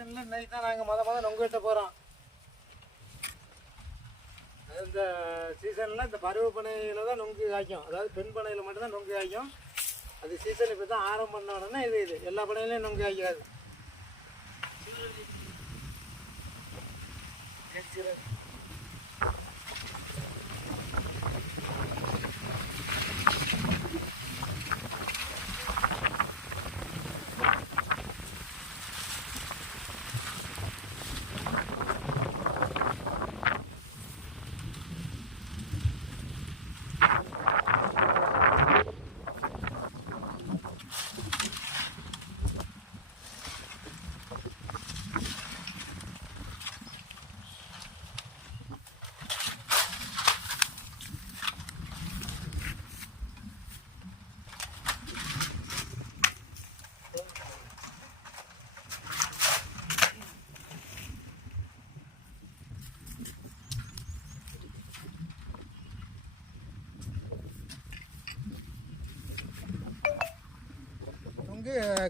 சீசனில் இன்னைக்கு தான் நாங்கள் மொதல் நொங்கு வெட்ட போகிறோம். இந்த சீசனில் இந்த பருவ பனையில் தான் நொங்கு காய்க்கும். அதாவது பெண் பனையில் மட்டும்தான் நொங்கு காய்க்கும். அது சீசன் இப்போ தான் ஆரம்பம் பண்ண உடனே இது எல்லா பனையிலையும் நொங்கு காய்க்காது.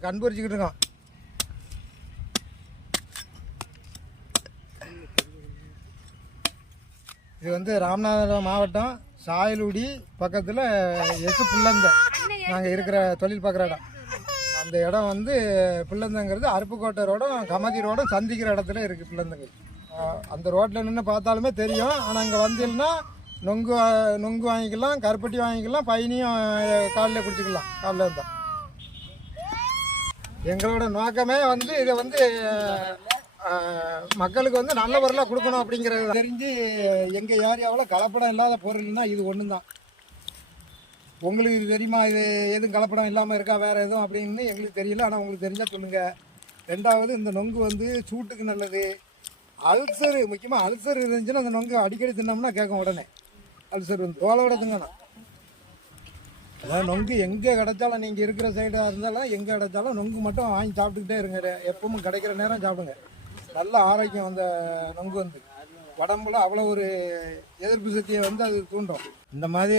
கண் பொறிச்சிக்கிட்டு இருக்கோம். இது வந்து ராமநாதபுரம் மாவட்டம் சாயலுடி பக்கத்தில் புள்ளந்த நாங்கள் இருக்கிற தொழில் பார்க்குற இடம். அந்த இடம் வந்து புள்ளந்தங்கிறது அருப்புக்கோட்டை ரோடும் கமதி ரோடும் சந்திக்கிற இடத்துல இருக்குது புள்ளந்தங்கிறது. அந்த ரோட்டில் நின்று பார்த்தாலுமே தெரியும். ஆனால் இங்கே வந்தீங்கன்னா நொங்கு வாங்கிக்கலாம், கருப்பட்டி வாங்கிக்கலாம், பயணியும் காலையில் குடிச்சிக்கலாம். காலையில் இருந்தால் எங்களோட நோக்கமே வந்து இதை வந்து மக்களுக்கு வந்து நல்ல பொருளாக கொடுக்கணும் அப்படிங்கிறது தெரிஞ்சு எங்கள் ஏரியாவில் கலப்படம் இல்லாத பொருள்னா இது ஒன்று தான். உங்களுக்கு இது தெரியுமா? இது எதுவும் கலப்படம் இல்லாமல் இருக்கா வேறு எதுவும் அப்படின்னு எங்களுக்கு தெரியல. ஆனால் உங்களுக்கு தெரிஞ்சால் சொல்லுங்கள். ரெண்டாவது, இந்த நொங்கு வந்து சூட்டுக்கு நல்லது. அல்சர், முக்கியமாக அல்சர் இருந்துச்சுன்னா அந்த நொங்கு அடிக்கடி தின்னோம்னா கேட்கும். உடனே அல்சர் வந்து தோலோட திங்கணும். அதாவது நொங்கு எங்கே கிடைச்சாலும், நீங்கள் இருக்கிற சைடாக இருந்தாலும் எங்கே கிடைச்சாலும் நொங்கு மட்டும் வாங்கி சாப்பிட்டுக்கிட்டே இருங்க. எப்பவும் கிடைக்கிற நேரம் சாப்பிடுங்க. நல்ல ஆரோக்கியம். அந்த நொங்கு வந்து உடம்புல அவ்வளோ ஒரு எதிர்ப்பு சக்தியை வந்து அது தூண்டும். இந்த மாதிரி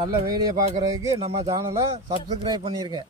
நல்ல வீடியோ பார்க்குறதுக்கு நம்ம சேனலை சப்ஸ்கிரைப் பண்ணியிருக்கேன்.